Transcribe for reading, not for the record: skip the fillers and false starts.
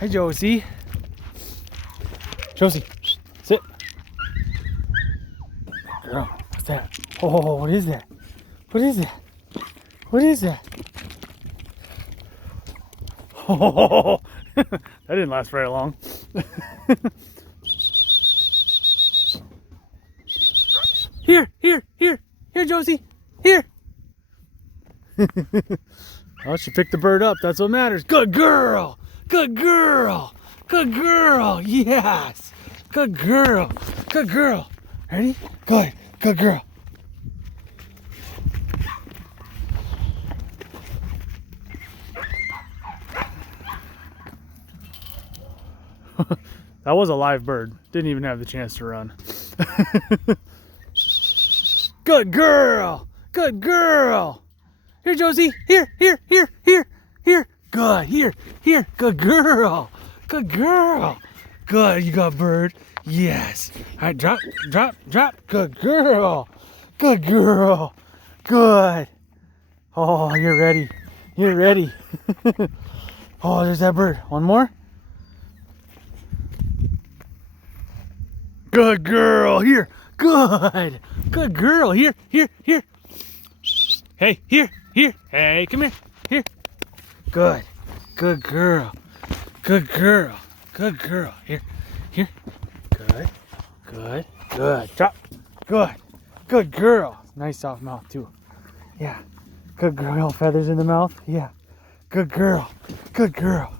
Hi, Josie. Josie, sit. Girl, what's that? Oh, what is that? What is that? What is that? Oh, that didn't last very long. Here, Josie. Here. Oh, she picked the bird up. That's what matters. Good girl. Good girl. Good girl. Yes. Good girl. Good girl. Ready? Good. Good girl. That was a live bird. Didn't even have the chance to run. Good girl. Good girl. Here, Josie. Here. Good. Here. Good girl. Good girl. Good. You got bird. Yes. All right, drop. Good girl. Good girl. Good. Oh, you're ready. Oh, there's that bird. One more. Good girl. Here. Good. Good girl. Here. Hey, here. Hey, come here. Here. Good. Good girl. Good girl. Here. Good. Drop. Good girl. Nice soft mouth too. Yeah. Good girl. Feathers in the mouth. Yeah. Good girl. Good girl.